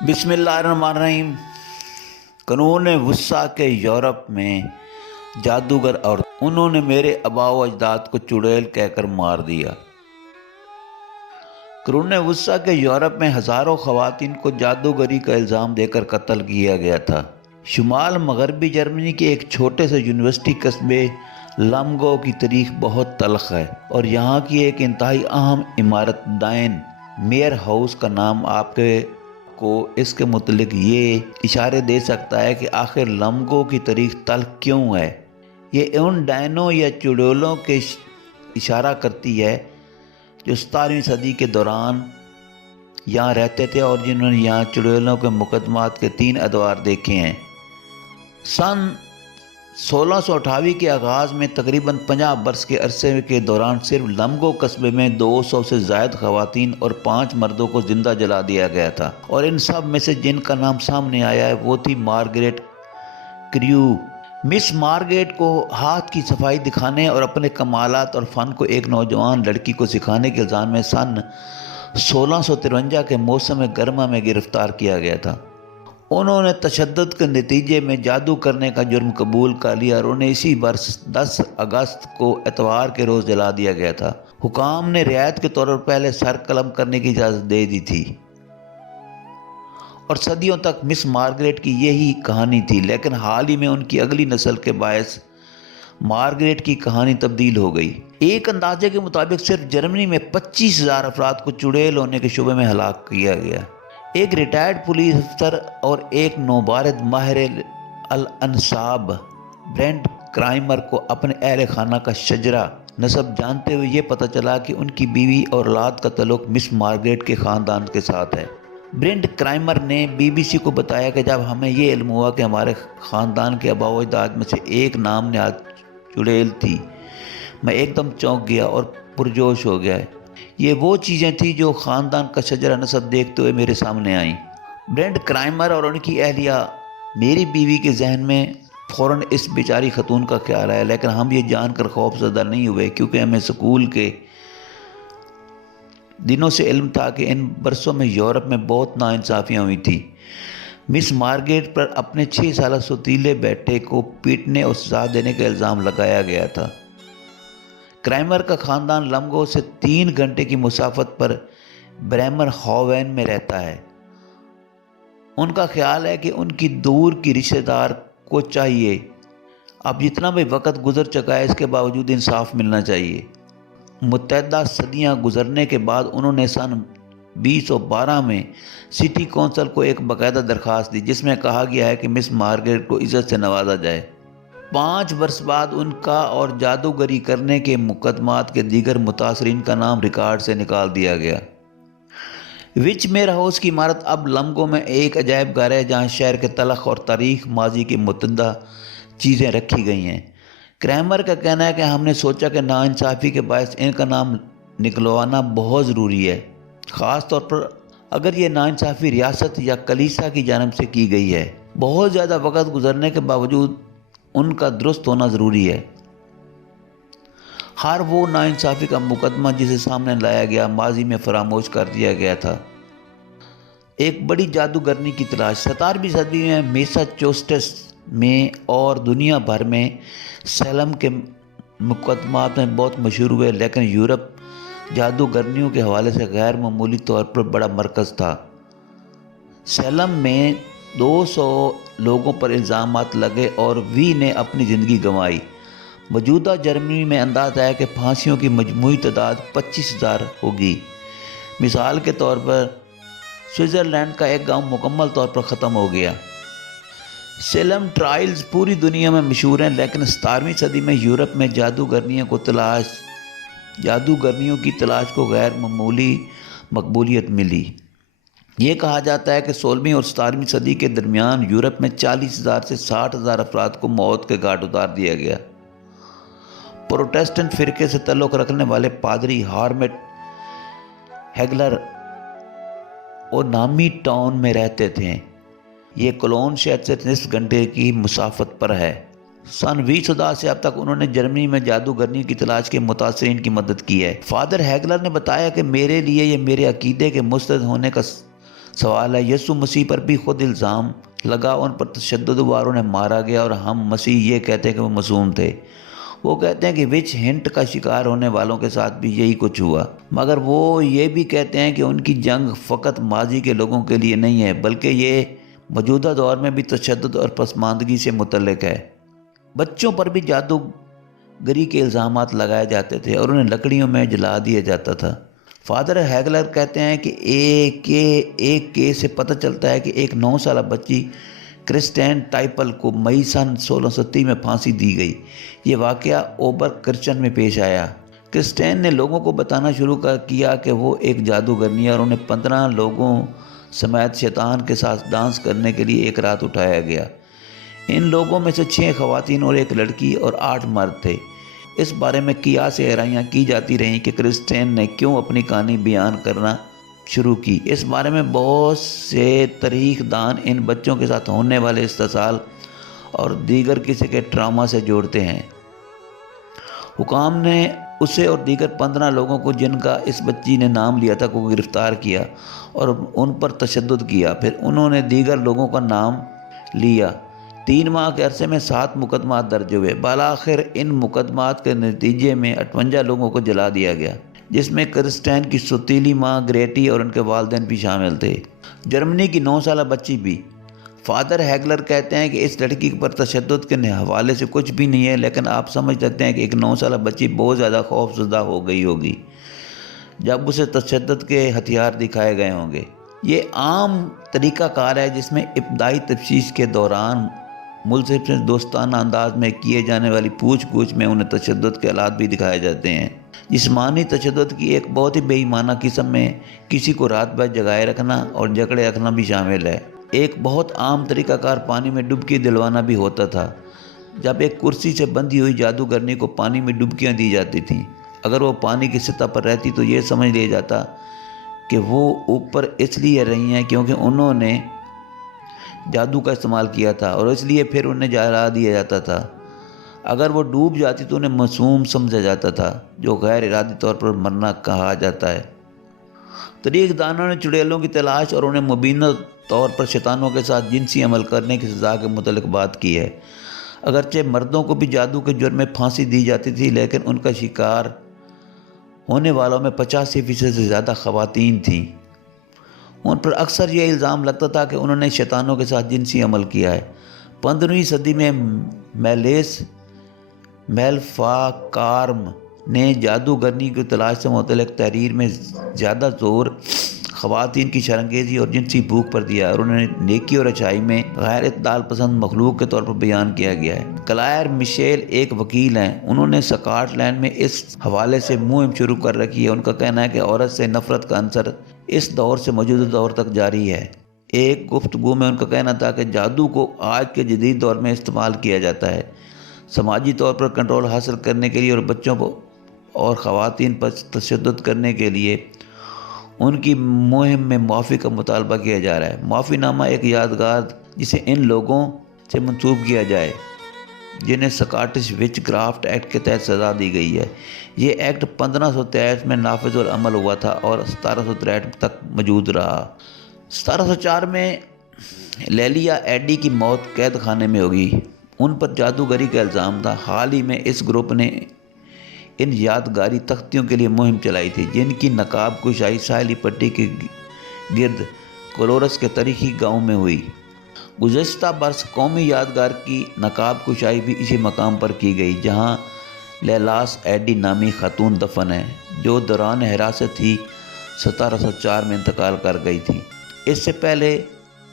بسم اللہ الرحمن الرحیم۔ قرون وسطیٰ کے یورپ میں جادوگر اور انہوں نے میرے آباء و اجداد کو چڑیل کہہ کر مار دیا۔ قرون وسطیٰ کے یورپ میں ہزاروں خواتین کو جادوگری کا الزام دے کر قتل کیا گیا تھا۔ شمال مغربی جرمنی کے ایک چھوٹے سے یونیورسٹی قصبے لمگو کی تاریخ بہت تلخ ہے، اور یہاں کی ایک انتہائی اہم عمارت ڈائن میئر ہاؤس کا نام آپ کو اس کے متعلق یہ اشارے دے سکتا ہے کہ آخر لمگو کی تاریخ تلخ کیوں ہے۔ یہ ان ڈائنوں یا چڑیلوں کے اشارہ کرتی ہے جو 17ویں صدی کے دوران یہاں رہتے تھے اور جنہوں نے یہاں چڑیلوں کے مقدمات کے 3 ادوار دیکھے ہیں۔ سن 1628 کے آغاز میں تقریباً 50 برس کے عرصے کے دوران صرف لمگو قصبے میں 200 سے زائد خواتین اور 5 مردوں کو زندہ جلا دیا گیا تھا، اور ان سب میں سے جن کا نام سامنے آیا ہے وہ تھی مارگریٹ کریو۔ مس مارگریٹ کو ہاتھ کی صفائی دکھانے اور اپنے کمالات اور فن کو ایک نوجوان لڑکی کو سکھانے کے الزام میں سن 1653 کے موسم گرما میں گرفتار کیا گیا تھا۔ انہوں نے تشدد کے نتیجے میں جادو کرنے کا جرم قبول کر لیا اور انہیں اسی برس 10 اگست کو اتوار کے روز جلا دیا گیا تھا۔ حکام نے رعایت کے طور پر پہلے سر قلم کرنے کی اجازت دے دی تھی، اور صدیوں تک مس مارگریٹ کی یہی کہانی تھی، لیکن حال ہی میں ان کی اگلی نسل کے باعث مارگریٹ کی کہانی تبدیل ہو گئی۔ ایک اندازے کے مطابق صرف جرمنی میں 25,000 افراد کو چڑیل ہونے کے شبے میں ہلاک کیا گیا۔ ایک ریٹائرڈ پولیس افسر اور ایک نوبارد ماہر الانصاب برینٹ کرائمر کو اپنے اہل خانہ کا شجرہ نسب جانتے ہوئے یہ پتہ چلا کہ ان کی بیوی اور اولاد کا تعلق مس مارگریٹ کے خاندان کے ساتھ ہے۔ برینٹ کرائمر نے BBC کو بتایا کہ جب ہمیں یہ علم ہوا کہ ہمارے خاندان کے آباء و اجداد میں سے ایک نام نہاد چڑیل تھی، میں ایک دم چونک گیا اور پرجوش ہو گیا۔ یہ وہ چیزیں تھیں جو خاندان کا شجرہ نسب دیکھتے ہوئے میرے سامنے آئیں۔ برینٹ کرائمر اور ان کی اہلیہ میری بیوی کے ذہن میں فوراً اس بیچاری خاتون کا خیال آیا، لیکن ہم یہ جان کر خوف زدہ نہیں ہوئے کیونکہ ہمیں اسکول کے دنوں سے علم تھا کہ ان برسوں میں یورپ میں بہت ناانصافیاں ہوئی تھیں۔ مس مارگریٹ پر اپنے 6 سالہ سوتیلے بیٹے کو پیٹنے اور سزا دینے کا الزام لگایا گیا تھا۔ کرائمر کا خاندان لمگو سے 3 گھنٹے کی مسافت پر بریمر ہاوین میں رہتا ہے۔ ان کا خیال ہے کہ ان کی دور کی رشتہ دار کو چاہیے، اب جتنا بھی وقت گزر چکا ہے اس کے باوجود انصاف ملنا چاہیے۔ متعدد صدیاں گزرنے کے بعد انہوں نے سن 2012 میں سٹی کونسل کو ایک باقاعدہ درخواست دی جس میں کہا گیا ہے کہ مس مارگریٹ کو عزت سے نوازا جائے۔ 5 برس بعد ان کا اور جادوگری کرنے کے مقدمات کے دیگر متاثرین کا نام ریکارڈ سے نکال دیا گیا۔ وچ میئر ہاؤس کی عمارت اب لمگو میں ایک عجائب گھر ہے جہاں شہر کے تلخ اور تاریخ ماضی کی متعدد چیزیں رکھی گئی ہیں۔ کرائمر کا کہنا ہے کہ ہم نے سوچا کہ ناانصافی کے باعث ان کا نام نکلوانا بہت ضروری ہے، خاص طور پر اگر یہ ناانصافی ریاست یا کلیسا کی جانب سے کی گئی ہے۔ بہت زیادہ وقت گزرنے کے باوجود ان کا درست ہونا ضروری ہے۔ ہر وہ ناانصافی کا مقدمہ جسے سامنے لایا گیا ماضی میں فراموش کر دیا گیا تھا۔ ایک بڑی جادوگرنی کی تلاش۔ 17ویں صدی میں میساچوسٹس میں اور دنیا بھر میں سیلم کے مقدمات میں بہت مشہور ہوئے، لیکن یورپ جادوگرنیوں کے حوالے سے غیر معمولی طور پر بڑا مرکز تھا۔ سیلم میں 200 لوگوں پر الزامات لگے اور وی نے اپنی زندگی گنوائی۔ موجودہ جرمنی میں اندازہ ہے کہ پھانسیوں کی مجموعی تعداد 25,000 ہوگی۔ مثال کے طور پر سوئٹزرلینڈ کا ایک گاؤں مکمل طور پر ختم ہو گیا۔ سیلم ٹرائلز پوری دنیا میں مشہور ہیں، لیکن 17ویں صدی میں یورپ میں جادوگرنیوں کی تلاش کو غیر معمولی مقبولیت ملی۔ یہ کہا جاتا ہے کہ 16ویں اور 17ویں صدی کے درمیان یورپ میں 40,000 سے 60,000 افراد کو موت کے گھاٹ اتار دیا گیا۔ پروٹسٹنٹ فرقے سے تعلق رکھنے والے پادری ہارمٹ ہیگلر اور نامی ٹاؤن میں رہتے تھے۔ یہ کولون شہر سے نصف گھنٹے کی مسافت پر ہے۔ سن 2010 سے اب تک انہوں نے جرمنی میں جادوگرنی کی تلاش کے متاثرین کی مدد کی ہے۔ فادر ہیگلر نے بتایا کہ میرے لیے یہ میرے عقیدے کے مسترد ہونے کا سوال ہے یسوع مسیح پر بھی خود الزام لگا، ان پر تشدد ہوا، انہیں مارا گیا، اور ہم مسیح یہ کہتے ہیں کہ وہ معصوم تھے۔ وہ کہتے ہیں کہ وچ ہنٹ کا شکار ہونے والوں کے ساتھ بھی یہی کچھ ہوا، مگر وہ یہ بھی کہتے ہیں کہ ان کی جنگ فقط ماضی کے لوگوں کے لیے نہیں ہے، بلکہ یہ موجودہ دور میں بھی تشدد اور پسماندگی سے متعلق ہے۔ بچوں پر بھی جادوگری کے الزامات لگائے جاتے تھے اور انہیں لکڑیوں میں جلا دیا جاتا تھا۔ فادر ہیگلر کہتے ہیں کہ ایک کیس سے پتہ چلتا ہے کہ ایک 9 سالہ بچی کرسٹین ٹائپل کو مئی سن 1630 میں پھانسی دی گئی۔ یہ واقعہ اوبر کرچن میں پیش آیا۔ کرسٹین نے لوگوں کو بتانا شروع کیا کہ وہ ایک جادوگرنی ہے، اور انہیں 15 لوگوں سمیت شیطان کے ساتھ ڈانس کرنے کے لیے ایک رات اٹھایا گیا۔ ان لوگوں میں سے 6 خواتین اور 1 لڑکی اور 8 مرد تھے۔ اس بارے میں قیاس حیرائیاں کی جاتی رہیں کہ کرسٹین نے کیوں اپنی کہانی بیان کرنا شروع کی۔ اس بارے میں بہت سے تاریخ دان ان بچوں کے ساتھ ہونے والے استحصال اور دیگر کسی کے ٹراما سے جوڑتے ہیں۔ حکام نے اسے اور دیگر 15 لوگوں کو جن کا اس بچی نے نام لیا تھا کو گرفتار کیا اور ان پر تشدد کیا۔ پھر انہوں نے دیگر لوگوں کا نام لیا۔ 3 ماہ کے عرصے میں 7 مقدمات درج ہوئے۔ بالآخر ان مقدمات کے نتیجے میں 58 لوگوں کو جلا دیا گیا، جس میں کرسٹین کی سوتیلی ماں گریٹی اور ان کے والدین بھی شامل تھے، جرمنی کی 9 سالہ بچی بھی۔ فادر ہیگلر کہتے ہیں کہ اس لڑکی پر تشدد کے حوالے سے کچھ بھی نہیں ہے، لیکن آپ سمجھ سکتے ہیں کہ ایک 9 سالہ بچی بہت زیادہ خوف زدہ ہو گئی ہوگی جب اسے تشدد کے ہتھیار دکھائے گئے ہوں گے۔ یہ عام طریقہ کار ہے جس میں ابتدائی تفتیش کے دوران ملزم سے دوستانہ انداز میں کیے جانے والی پوچھ گچھ میں انہیں تشدد کے حالات بھی دکھائے جاتے ہیں۔ جسمانی تشدد کی ایک بہت ہی بے ایمانہ قسم میں کسی کو رات بھر جگائے رکھنا اور جکڑے رکھنا بھی شامل ہے۔ ایک بہت عام طریقہ کار پانی میں ڈبکی دلوانا بھی ہوتا تھا، جب ایک کرسی سے بندھی ہوئی جادوگرنی کو پانی میں ڈبکیاں دی جاتی تھیں۔ اگر وہ پانی کی سطح پر رہتی تو یہ سمجھ لیا جاتا کہ وہ اوپر اس لیے رہی ہیں کیونکہ انہوں نے جادو کا استعمال کیا تھا، اور اس لیے پھر انہیں جلا دیا جاتا تھا۔ اگر وہ ڈوب جاتی تو انہیں معصوم سمجھا جاتا تھا، جو غیر ارادی طور پر مرنا کہا جاتا ہے۔ تاریخ دانوں نے چڑیلوں کی تلاش اور انہیں مبینہ طور پر شیطانوں کے ساتھ جنسی عمل کرنے کی سزا کے متعلق بات کی ہے۔ اگرچہ مردوں کو بھی جادو کے جرم میں پھانسی دی جاتی تھی، لیکن ان کا شکار ہونے والوں میں 85% سے زیادہ خواتین تھیں۔ ان پر اکثر یہ الزام لگتا تھا کہ انہوں نے شیطانوں کے ساتھ جنسی عمل کیا ہے۔ 15ویں صدی میں میلیس میلفاکارم نے جادوگرنی کی تلاش سے متعلق تحریر میں زیادہ زور خواتین کی شرمگیزی اور جنسی بھوک پر دیا، اور انہیں نیکی اور اچھائی میں غیر اعتدال پسند مخلوق کے طور پر بیان کیا گیا ہے۔ کلائر مشیل ایک وکیل ہیں، انہوں نے سکاٹ لینڈ میں اس حوالے سے مہم شروع کر رکھی ہے۔ ان کا کہنا ہے کہ عورت سے نفرت کا عنصر اس دور سے موجودہ دور تک جاری ہے۔ ایک گفتگو میں ان کا کہنا تھا کہ جادو کو آج کے جدید دور میں استعمال کیا جاتا ہے سماجی طور پر کنٹرول حاصل کرنے کے لیے اور بچوں اور خواتین پر تشدد کرنے کے لیے۔ ان کی مہم میں معافی کا مطالبہ کیا جا رہا ہے۔ معافی نامہ ایک یادگار جسے ان لوگوں سے منسوب کیا جائے جنہیں سکاٹش وچ کرافٹ ایکٹ کے تحت سزا دی گئی ہے۔ یہ ایکٹ 1523 میں نافذ العمل ہوا تھا اور 1763 تک موجود رہا۔ 1704 میں لیلیا ایڈی کی موت قید خانے میں ہوگی۔ ان پر جادوگری کا الزام تھا۔ حال ہی میں اس گروپ نے ان یادگاری تختیوں کے لیے مہم چلائی تھی، جن کی نقاب کشائی ساحلی پٹی کے گرد کلورس کے تاریخی گاؤں میں ہوئی۔ گزشتہ برس قومی یادگار کی نقاب کشائی بھی اسی مقام پر کی گئی جہاں لیلاس ایڈی نامی خاتون دفن ہے، جو دوران حراست ہی 1704 میں انتقال کر گئی تھی۔ اس سے پہلے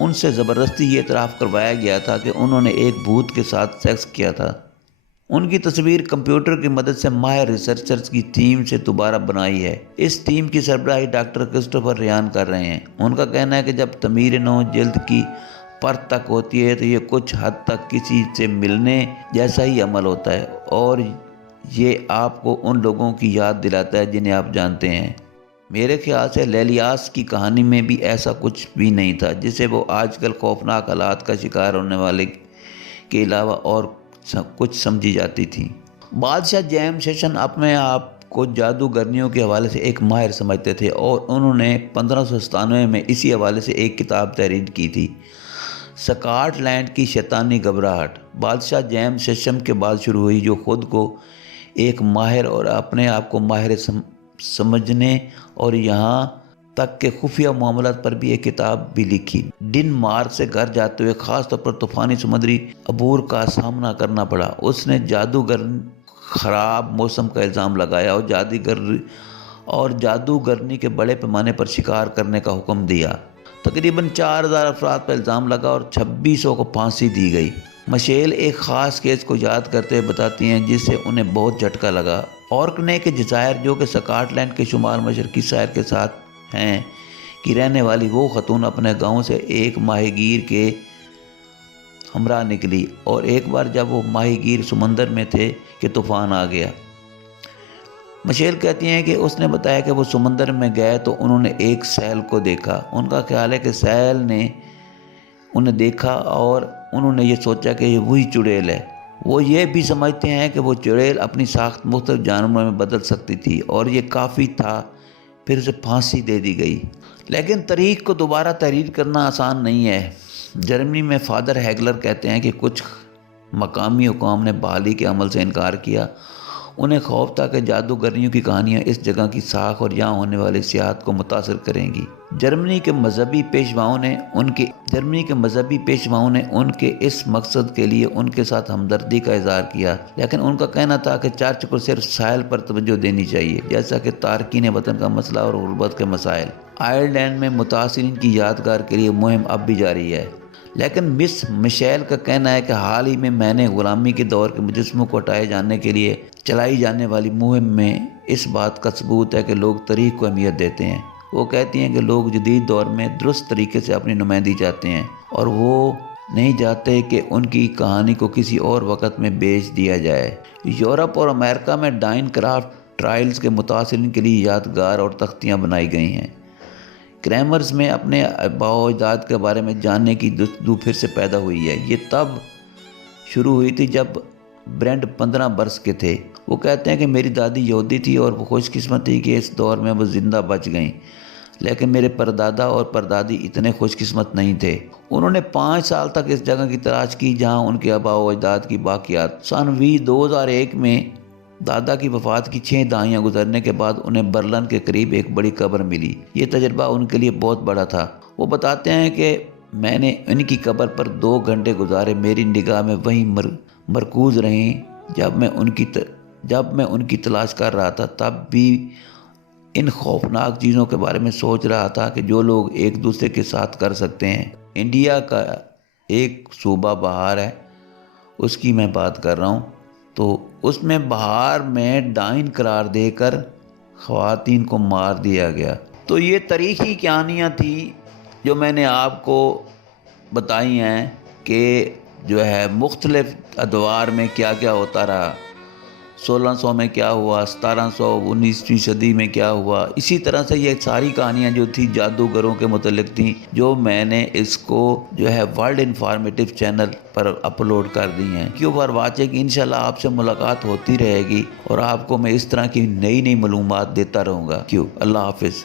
ان سے زبردستی یہ اعتراف کروایا گیا تھا کہ انہوں نے ایک بھوت کے ساتھ سیکس کیا تھا۔ ان کی تصویر کمپیوٹر کی مدد سے ماہر ریسرچرز کی ٹیم سے دوبارہ بنائی ہے۔ اس ٹیم کی سربراہی ڈاکٹر کرسٹوفر ریان کر رہے ہیں۔ ان کا کہنا ہے کہ جب تعمیر نو جلد کی پرت تک ہوتی ہے تو یہ کچھ حد تک کسی سے ملنے جیسا ہی عمل ہوتا ہے، اور یہ آپ کو ان لوگوں کی یاد دلاتا ہے جنہیں آپ جانتے ہیں۔ میرے خیال سے لیلیاس کی کہانی میں بھی ایسا کچھ بھی نہیں تھا جسے وہ آج کل خوفناک حالات کا شکار ہونے والے کے علاوہ اور کچھ سمجھی جاتی تھی۔ بادشاہ جیمز ششن اپنے آپ کو جادوگرنیوں کے حوالے سے ایک ماہر سمجھتے تھے اور انہوں نے 1597 میں اسی حوالے سے ایک کتاب تحریر کی تھی، سکاٹ لینڈ کی شیطانی گھبراہٹ۔ بادشاہ جیمز ششم کے بعد شروع ہوئی، جو خود کو ایک ماہر اور اپنے آپ کو ماہر سمجھنے اور یہاں تک کہ خفیہ معاملات پر بھی ایک کتاب بھی لکھی۔ ڈنمارک سے گھر جاتے ہوئے خاص طور پر طوفانی سمندری عبور کا سامنا کرنا پڑا۔ اس نے جادوگر خراب موسم کا الزام لگایا اور جادوگرنی کے بڑے پیمانے پر شکار کرنے کا حکم دیا۔ تقریباً 4000 افراد پر الزام لگا اور 2600 کو پھانسی دی گئی۔ مشیل ایک خاص کیس کو یاد کرتے ہوئے بتاتی ہیں جس سے انہیں بہت جھٹکا لگا۔ اورکنے کے جزائر، جو کہ سکاٹ لینڈ کے شمال مشرقی ساحل کے ساتھ ہیں، کی رہنے والی وہ خاتون اپنے گاؤں سے ایک ماہی گیر کے ہمراہ نکلی، اور ایک بار جب وہ ماہی گیر سمندر میں تھے کہ طوفان آ گیا۔ مشیل کہتی ہیں کہ اس نے بتایا کہ وہ سمندر میں گئے تو انہوں نے ایک سیل کو دیکھا۔ ان کا خیال ہے کہ سیل نے انہیں دیکھا اور انہوں نے یہ سوچا کہ یہ وہی چڑیل ہے۔ وہ یہ بھی سمجھتے ہیں کہ وہ چڑیل اپنی ساخت مختلف جانوروں میں بدل سکتی تھی اور یہ کافی تھا، پھر اسے پھانسی دے دی گئی۔ لیکن تاریخ کو دوبارہ تحریر کرنا آسان نہیں ہے۔ جرمنی میں فادر ہیگلر کہتے ہیں کہ کچھ مقامی حکام نے بحالی کے عمل سے انکار کیا۔ انہیں خوف تھا کہ جادوگرنیوں کی کہانیاں اس جگہ کی ساکھ اور یہاں ہونے والے سیاحت کو متاثر کریں گی۔ جرمنی کے مذہبی پیشواؤں نے ان کے اس مقصد کے لیے ان کے ساتھ ہمدردی کا اظہار کیا، لیکن ان کا کہنا تھا کہ چرچ کو صرف ساحل پر توجہ دینی چاہیے، جیسا کہ تارکین وطن کا مسئلہ اور غربت کے مسائل۔ آئرلینڈ میں متاثرین کی یادگار کے لیے مہم اب بھی جاری ہے، لیکن مس مشیل کا کہنا ہے کہ حال ہی میں نے غلامی کے دور کے مجسموں کو ہٹائے جانے کے لیے چلائی جانے والی مہم میں اس بات کا ثبوت ہے کہ لوگ تاریخ کو اہمیت دیتے ہیں۔ وہ کہتی ہیں کہ لوگ جدید دور میں درست طریقے سے اپنی نمائندگی چاہتے ہیں اور وہ نہیں چاہتے کہ ان کی کہانی کو کسی اور وقت میں بیچ دیا جائے۔ یورپ اور امریکہ میں ڈائن کرافٹ ٹرائلز کے متاثرین کے لیے یادگار اور تختیاں بنائی گئی ہیں۔ کریمرز میں اپنے آباء و اجداد کے بارے میں جاننے کی جستجو پھر سے پیدا ہوئی ہے۔ یہ تب شروع ہوئی تھی جب برینڈ 15 برس کے تھے۔ وہ کہتے ہیں کہ میری دادی یہودی تھی اور وہ خوش قسمت تھی کہ اس دور میں وہ زندہ بچ گئیں، لیکن میرے پردادا اور پردادی اتنے خوش قسمت نہیں تھے۔ انہوں نے 5 سال تک اس جگہ کی تلاش کی جہاں ان کے آباء و اجداد کی باقیات۔ سن 2001 میں دادا کی وفات کی 6 دہائیاں گزرنے کے بعد انہیں برلن کے قریب ایک بڑی قبر ملی۔ یہ تجربہ ان کے لیے بہت بڑا تھا۔ وہ بتاتے ہیں کہ میں نے ان کی قبر پر 2 گھنٹے گزارے، میری نگاہ میں وہیں مرکوز رہیں۔ جب میں ان کی تلاش کر رہا تھا تب بھی ان خوفناک چیزوں کے بارے میں سوچ رہا تھا کہ جو لوگ ایک دوسرے کے ساتھ کر سکتے ہیں۔ انڈیا کا ایک صوبہ بہار ہے، اس کی میں بات کر رہا ہوں، تو اس میں بہار میں ڈائن قرار دے کر خواتین کو مار دیا گیا۔ تو یہ تاریخی کہانیاں تھیں جو میں نے آپ کو بتائی ہیں کہ جو ہے مختلف ادوار میں کیا کیا ہوتا رہا۔ 1600 میں کیا ہوا، 1700 19ویں صدی میں کیا ہوا۔ اسی طرح سے یہ ساری کہانیاں جو تھی جادوگروں کے متعلق تھیں، جو میں نے اس کو جو ہے ورلڈ انفارمیٹیو چینل پر اپلوڈ کر دی ہیں۔ کیوں فار واچنگ، انشاءاللہ آپ سے ملاقات ہوتی رہے گی اور آپ کو میں اس طرح کی نئی معلومات دیتا رہوں گا۔ کیوں، اللہ حافظ۔